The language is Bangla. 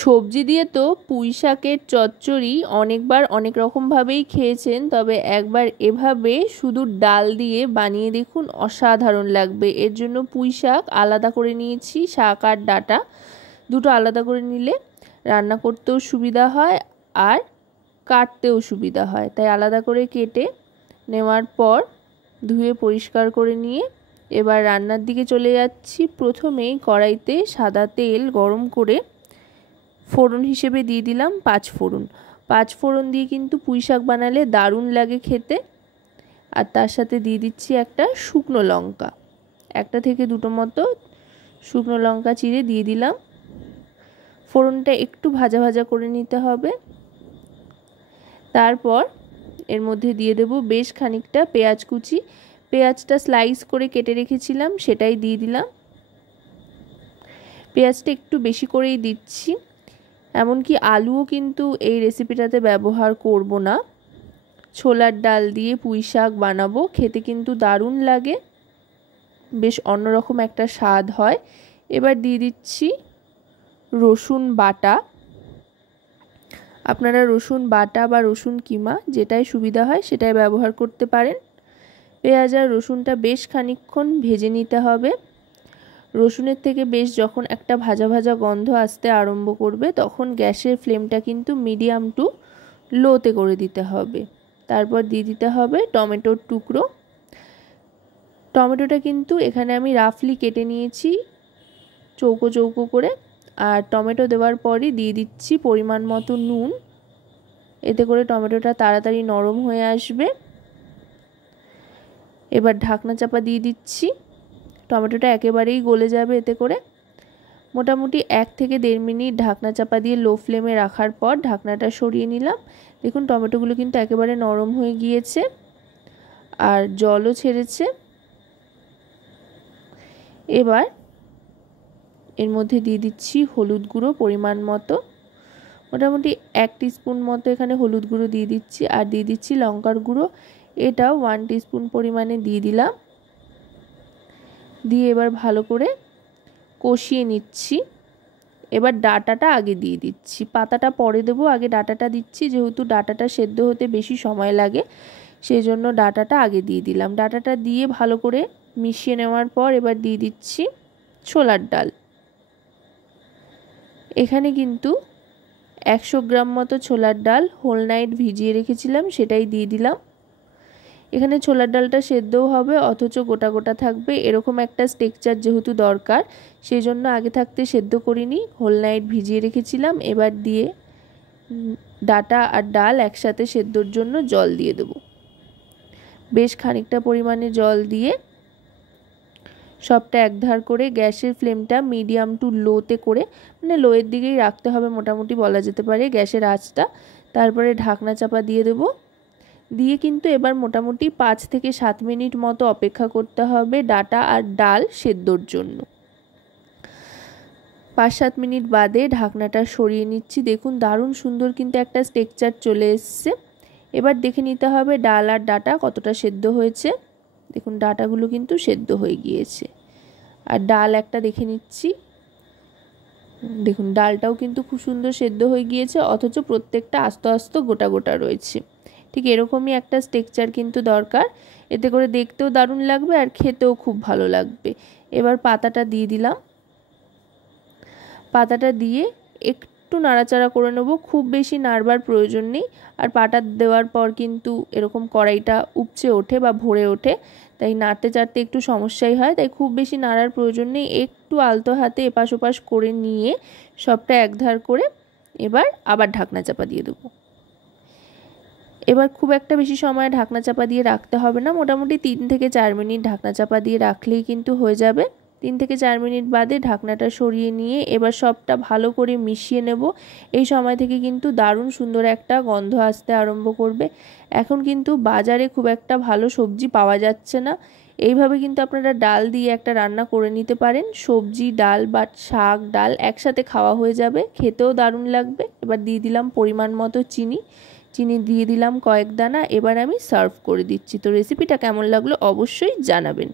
সবজি দিয়ে তো পুঁই শাকের চচ্চড়ি অনেকবার অনেক রকমভাবেই খেয়েছেন, তবে একবার এভাবে শুধু ডাল দিয়ে বানিয়ে দেখুন, অসাধারণ লাগবে। এর জন্য পুঁই শাক আলাদা করে নিয়েছি, শাক আর ডাঁটা দুটো আলাদা করে নিলে রান্না করতেও সুবিধা হয় আর কাটতেও সুবিধা হয়, তাই আলাদা করে কেটে নেওয়ার পর ধুয়ে পরিষ্কার করে নিয়ে এবার রান্নার দিকে চলে যাচ্ছি। প্রথমেই কড়াইতে সাদা তেল গরম করে ফোড়ন হিসেবে দিয়ে দিলাম 5 ফোড়ন। 5 ফোড়ন দিয়ে কিন্তু পুঁই শাক বানালে দারুণ লাগে খেতে। আর তার সাথে দিয়ে দিচ্ছি একটা শুকনো লঙ্কা, একটা থেকে দুটো মতো শুকনো লঙ্কা চিড়ে দিয়ে দিলাম। ফোড়নটা একটু ভাজা ভাজা করে নিতে হবে। তারপর এর মধ্যে দিয়ে দেব বেশ খানিকটা পেঁয়াজ কুচি। পেঁয়াজটা স্লাইস করে কেটে রেখেছিলাম, সেটাই দিয়ে দিলাম। পেঁয়াজটা একটু বেশি করেই দিচ্ছি, এমনকি আলুও কিন্তু এই রেসিপিটাতে ব্যবহার করব না। ছোলার ডাল দিয়ে পুঁই শাক বানাবো, খেতে কিন্তু দারুণ লাগে, বেশ অন্যরকম একটা স্বাদ হয়। এবার দিয়ে দিচ্ছি রসুন বাটা। আপনারা রসুন বাটা বা রসুন কিমা যেটাই সুবিধা হয় সেটাই ব্যবহার করতে পারেন। পেঁয়াজ আর রসুনটা বেশ খানিকক্ষণ ভেজে নিতে হবে। রসুনের থেকে বেশ যখন একটা ভাজা ভাজা গন্ধ আসতে আরম্ভ করবে, তখন গ্যাসের ফ্লেমটা কিন্তু মিডিয়াম টু লোতে করে দিতে হবে। তারপর দিয়ে দিতে হবে টমেটোর টুকরো। টমেটোটা কিন্তু এখানে আমি রাফলি কেটে নিয়েছি চৌকো চৌকো করে। আর টমেটো দেওয়ার পরই দিয়ে দিচ্ছি পরিমাণ মতো নুন, এতে করে টমেটোটা তাড়াতাড়ি নরম হয়ে আসবে। এবার ঢাকনা চাপা দিয়ে দিচ্ছি, টমেটোটা একেবারেই গলে যাবে এতে করে। মোটামুটি 1 থেকে 1.5 মিনিট ঢাকনা চাপা দিয়ে লো ফ্লেমে রাখার পর ঢাকনাটা সরিয়ে নিলাম। দেখুন টমেটোগুলো কিন্তু একেবারে নরম হয়ে গিয়েছে আর জলও ছেড়েছে। এবার এর মধ্যে দিয়ে দিচ্ছি হলুদ গুঁড়ো পরিমাণ মতো, মোটামুটি 1 টিস্পুন মতো এখানে হলুদ গুঁড়ো দিয়ে দিচ্ছি। আর দিয়ে দিচ্ছি লঙ্কার গুঁড়ো, এটাও 1 টিস্পুন পরিমাণে দিয়ে দিলাম। দিয়ে এবার ভালো করে কষিয়ে নিচ্ছি। এবার ডাঁটাটা আগে দিয়ে দিচ্ছি, পাতাটা পরে দেবো, আগে ডাঁটাটা দিচ্ছি, যেহেতু ডাঁটাটা সেদ্ধ হতে বেশি সময় লাগে সেই জন্য ডাঁটাটা আগে দিয়ে দিলাম। ডাঁটাটা দিয়ে ভালো করে মিশিয়ে নেওয়ার পর এবার দিয়ে দিচ্ছি ছোলার ডাল। এখানে কিন্তু 100 গ্রাম মতো ছোলার ডাল হোল নাইট ভিজিয়ে রেখেছিলাম, সেটাই দিয়ে দিলাম। এখানে ছোলার ডালটা সেদ্ধও হবে অথচ গোটা গোটা থাকবে, এরকম একটা টেক্সচার যেহেতু দরকার সেই জন্য আগে থাকতে সেদ্ধ করিনি, হোল নাইট ভিজিয়ে রেখেছিলাম। এবার দিয়ে ডাঁটা আর ডাল একসাথে সেদ্ধর জন্য জল দিয়ে দেব। বেশ খানিকটা পরিমাণে জল দিয়ে সবটা একধার করে গ্যাসের ফ্লেমটা মিডিয়াম টু লোতে করে, মানে লোয়ের দিকেই রাখতে হবে মোটামুটি বলা যেতে পারে গ্যাসের আঁচটা। তারপরে ঢাকনা চাপা দিয়ে দেব। দিয়ে কিন্তু এবার মোটামুটি 5 থেকে 7 মিনিট মতো অপেক্ষা করতে হবে ডাঁটা আর ডাল সেদ্ধর জন্য। 5-7 মিনিট বাদে ঢাকনাটা সরিয়ে নিচ্ছি। দেখুন দারুণ সুন্দর কিন্তু একটা টেক্সচার চলে এসছে। এবার দেখে নিতে হবে ডাল আর ডাঁটা কতটা সেদ্ধ হয়েছে। দেখুন ডাঁটাগুলো কিন্তু সেদ্ধ হয়ে গিয়েছে। আর ডাল একটা দেখে নিচ্ছি, দেখুন ডালটাও কিন্তু খুব সুন্দর সেদ্ধ হয়ে গিয়েছে অথচ প্রত্যেকটা আস্ত আস্ত গোটা গোটা রয়েছে। ঠিক এরকমই একটা টেক্সচার কিন্তু দরকার, এতে করে দেখতেও দারুণ লাগবে আর খেতেও খুব ভালো লাগবে। এবার পাতাটা দিয়ে দিলাম। পাতাটা দিয়ে একটু নাড়াচাড়া করে নেব, খুব বেশি নাড়বার প্রয়োজন নেই। আর পাতা দেওয়ার পর কিন্তু এরকম কড়াইটা উপচে ওঠে বা ভরে ওঠে, তাই নাড়তে চাড়তে একটু সমস্যাই হয়, তাই খুব বেশি নাড়ার প্রয়োজন নেই। একটু আলতো হাতে এপাশ ওপাশ করে নিয়ে সবটা একধার করে এবার আবার ঢাকনা চাপা দিয়ে দেবো। এবার খুব একটা বেশি সময় ঢাকনা চাপা দিয়ে রাখতে হবে না, মোটামুটি 3 থেকে 4 মিনিট ঢাকনা চাপা দিয়ে রাখলেই কিন্তু হয়ে যাবে। 3 থেকে 4 মিনিট বাদে ঢাকনাটা সরিয়ে নিয়ে এবার সবটা ভালো করে মিশিয়ে নেব। এই সময় থেকে কিন্তু দারুণ সুন্দর একটা গন্ধ আসতে আরম্ভ করবে। এখন কিন্তু বাজারে খুব একটা ভালো সবজি পাওয়া যাচ্ছে না, এইভাবে কিন্তু আপনারা ডাল দিয়ে একটা রান্না করে নিতে পারেন। সবজি ডাল বা শাক ডাল একসাথে খাওয়া হয়ে যাবে, খেতেও দারুণ লাগবে। এবার দিয়ে দিলাম পরিমাণ মতো চিনি, চিনি দিয়ে দিলাম কয়েক দানা। এবার আমি সার্ভ করে দিচ্ছি। তো রেসিপিটা কেমন লাগলো অবশ্যই জানাবেন।